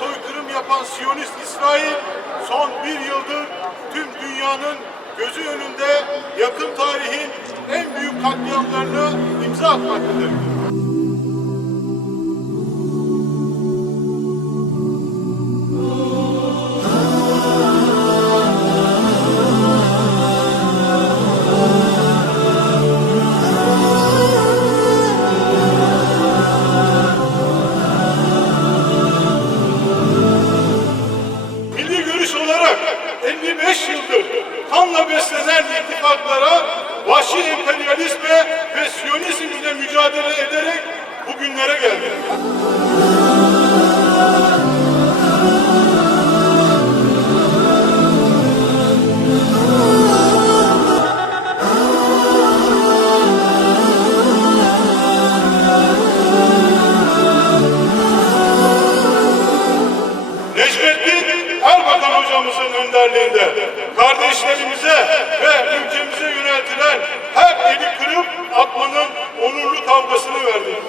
soykırım yapan Siyonist İsrail son bir yıldır tüm dünyanın gözü önünde yakın tarihin en büyük katliamlarını imza atmaktadır. Vahşi emperyalizme ve siyonizmle mücadele ederek bugünlere geldik. Necmettin Erbakan hocamızın önderliğinde kardeşlerimize ve Akman'ın onurlu kavgasını verdi.